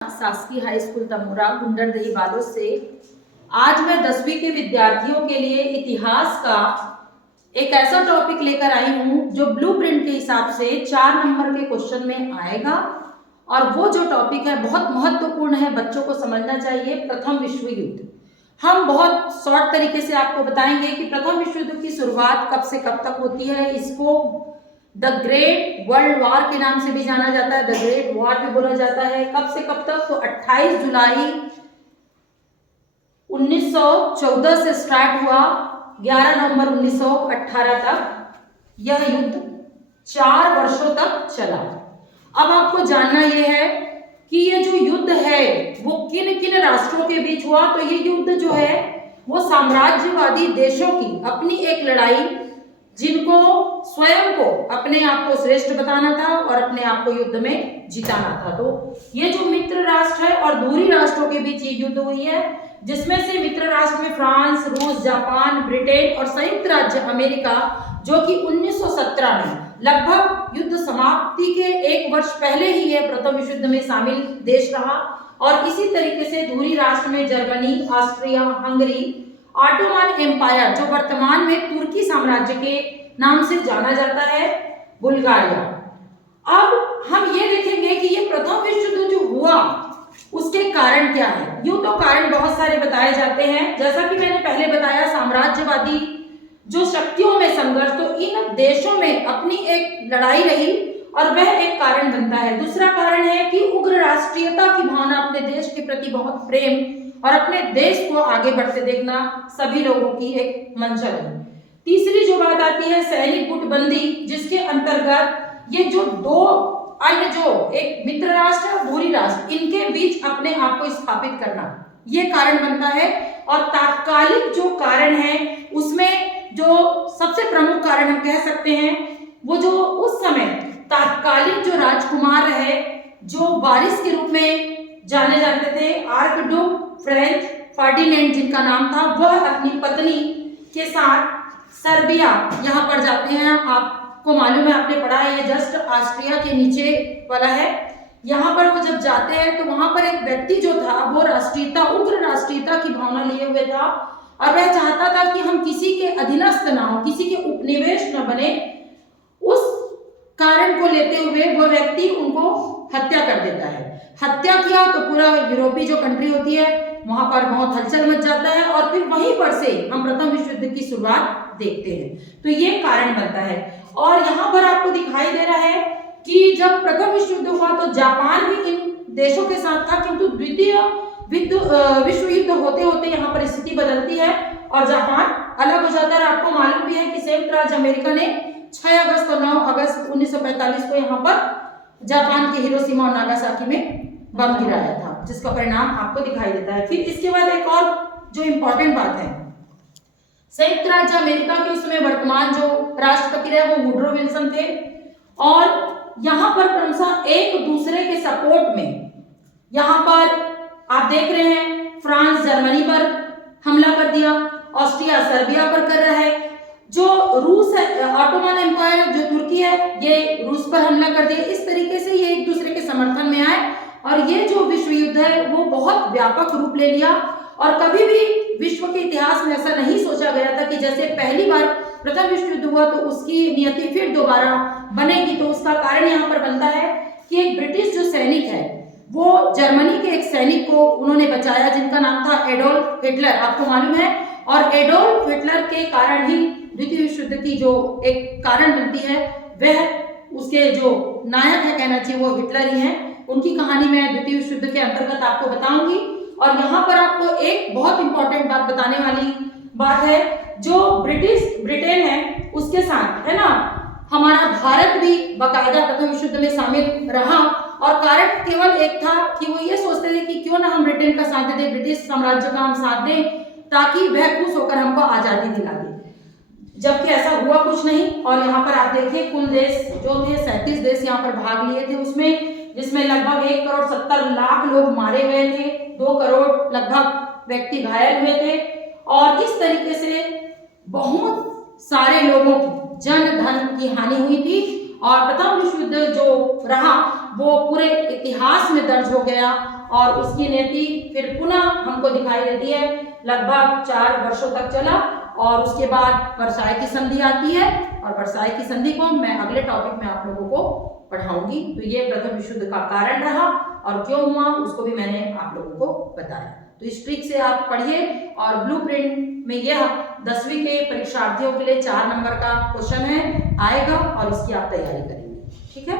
शासकीय high school Tamora Gunderdehi Balod से। आज मैं 10वीं के विद्यार्थियों के लिए इतिहास का एक ऐसा टॉपिक लेकर आई हूँ जो ब्लूप्रिंट के हिसाब से 4 नंबर के क्वेश्चन में आएगा। और वो जो टॉपिक है बहुत महत्वपूर्ण है, बच्चों को समझना चाहिए। प्रथम विश्व युद्ध। हम बहुत शॉर्ट तरीके से आपको बताएंगे कि प्रथम विश्व युद्ध की शुरुआत कब से कब तक होती है। इसको द ग्रेट वर्ल्ड वॉर के नाम से भी जाना जाता है, द ग्रेट वॉर भी बोला जाता है। कब से कब तक? तो 28 जुलाई 1914 से स्टार्ट हुआ, 11 नवंबर 1918 तक यह युद्ध 4 वर्षों तक चला। अब आपको जानना यह है कि ये जो युद्ध है वो किन किन राष्ट्रों के बीच हुआ। तो ये युद्ध जो है वो साम्राज्यवादी देशों की अपनी एक लड़ाई, जिनको स्वयं को अपने आप को श्रेष्ठ बताना था और अपने आप को युद्ध में जिताना था। तो ये जो मित्र राष्ट्र है और दूरी राष्ट्रों के बीच ये युद्ध हुई है, जिसमें से मित्र राष्ट्र में फ्रांस, रूस, जापान, ब्रिटेन और संयुक्त राज्य अमेरिका, जो कि 1917 में लगभग युद्ध समाप्ति के 1 वर्ष पहले ही ये प्रथम विश्व युद्ध में शामिल देश रहा। और इसी तरीके से दूरी राष्ट्र में Germany, Austria, Hungary, Ottoman empire जो वर्तमान में तुर्की साम्राज्य के नाम से जाना जाता है, बुल्गारिया। अब हम ये देखेंगे कि ये प्रथम विश्व युद्ध जो हुआ उसके कारण क्या है। यूं तो कारण बहुत सारे बताए जाते हैं, जैसा कि मैंने पहले बताया, साम्राज्यवादी जो शक्तियों में संघर्ष, तो इन देशों में अपनी एक लड़ाई रही और वह एक कारण बनता है। दूसरा कारण है कि उग्र राष्ट्रीयता की भावना, अपने देश के प्रति बहुत प्रेम और अपने देश को आगे बढ़ते देखना सभी लोगों की एक मंशा है। तीसरी जो बात आती है सैनिक गुटबंदी, जिसके अंतर्गत ये जो 2 अन्य जो एक मित्र राष्ट्र और दूरी राष्ट्र, इनके बीच अपने आप को स्थापित करना, ये कारण बनता है। और तात्कालिक जो कारण है उसमें जो सबसे प्रमुख कारण हम कह सकते हैं, वो जो उस समय तात्कालिक जो राजकुमार रहे, जो वारिस के रूप में जाने जाते थे, आर्कड्यूक फ्रेंच फर्डिनेंड जिनका नाम था, वह अपनी पत्नी के साथ सर्बिया यहाँ पर जाते हैं। आपको मालूम है, आपने पढ़ा है, ये जस्ट ऑस्ट्रिया के नीचे वाला है। यहाँ पर वो जब जाते हैं तो वहां पर एक व्यक्ति जो था वो राष्ट्रीयता, उग्र राष्ट्रीयता की भावना लिए हुए था और वह चाहता था कि हम किसी के अधीनस्थ ना हो, किसी के उपनिवेश न बने। उस कारण को लेते हुए वो व्यक्ति उनको हत्या कर देता है। हत्या किया तो पूरा यूरोपीय जो कंट्री होती है वहां पर बहुत हलचल मच जाता है और फिर वहीं पर से हम प्रथम विश्व युद्ध की शुरुआत देखते हैं। तो ये कारण बनता है। और यहाँ पर आपको दिखाई दे रहा है कि जब प्रथम विश्व युद्ध हुआ तो जापान भी इन देशों के साथ था, किंतु द्वितीय विश्व युद्ध होते होते यहाँ पर स्थिति बदलती है और जापान अलग हो जाता है। आपको मालूम भी है कि संयुक्त राज्य अमेरिका ने 6 अगस्त और 9 अगस्त 1945 को यहाँ पर जापान के हिरोशिमा और नागासाकी में बम गिराया था, जिसका परिणाम आपको दिखाई देता है। फिर इसके बाद एक और जो इंपॉर्टेंट बात है, संयुक्त राज्य अमेरिका के उसमें वर्तमान जो राष्ट्रपति रहे वो वुडरो विल्सन थे और यहाँ पर क्रमशः एक दूसरे के सपोर्ट में यहाँ पर आप देख रहे हैं, फ्रांस जर्मनी पर हमला कर दिया, ऑस्ट्रिया सर्बिया पर कर रहा है, जो रूस है, ऑटोमन एम्पायर जो तुर्की है, ये रूस पर हमला कर दिया। इस तरीके से ये एक दूसरे के समर्थन में आए और ये जो विश्व युद्ध है वो बहुत व्यापक रूप ले लिया। और कभी भी विश्व के इतिहास में ऐसा नहीं सोचा गया था कि जैसे पहली बार प्रथम विश्व युद्ध हुआ तो उसकी नियति फिर दोबारा बनेगी। तो उसका कारण यहाँ पर बनता है कि एक ब्रिटिश जो सैनिक है वो जर्मनी के एक सैनिक को उन्होंने बचाया, जिनका नाम था एडोल्फ हिटलर, आपको मालूम है। और एडोल्फ हिटलर के कारण ही द्वितीय विश्व युद्ध की जो एक कारण बनती है, वह उसके जो नायक है कहना चाहिए वो हिटलर ही हैं। उनकी कहानी मैं द्वितीय विश्व युद्ध के अंतर्गत आपको बताऊंगी। और यहाँ पर आपको एक बहुत इंपॉर्टेंट बात बताने वाली बात है, जो ब्रिटेन है उसके साथ है ना, हमारा भारत भी बाकायदा प्रथम विश्व युद्ध में शामिल रहा। और कारण केवल एक था कि वो ये सोचते थे कि क्यों ना हम ब्रिटेन का साथ दें, ब्रिटिश साम्राज्य का हम साथ दें, ताकि वह खुश होकर हमको आजादी दिला दे। जबकि ऐसा हुआ कुछ नहीं। और यहाँ पर आप देखिए कुल देश जो थे 37 देश यहाँ पर भाग लिए थे उसमें, जिसमें लगभग 1 करोड़ 70 लाख लोग मारे गए थे, 2 करोड़ लगभग व्यक्ति घायल हुए थे और इस तरीके से बहुत सारे लोगों की जन धन की हानि हुई थी। और प्रथम विश्व युद्ध जो रहा वो पूरे इतिहास में दर्ज हो गया और उसकी नीति फिर पुनः हमको दिखाई देती है, लगभग 4 वर्षों तक चला और उसके बाद वर्साई की संधि आती है और वर्साई की संधि को मैं अगले टॉपिक में आप लोगों को पढ़ाऊंगी। तो ये प्रथम विश्व युद्ध का कारण रहा और क्यों हुआ उसको भी मैंने आप लोगों को बताया। तो इस ट्रिक से आप पढ़िए और ब्लूप्रिंट में यह 10वीं के परीक्षार्थियों के लिए 4 नंबर का क्वेश्चन है आएगा और इसकी आप तैयारी करेंगे। ठीक है।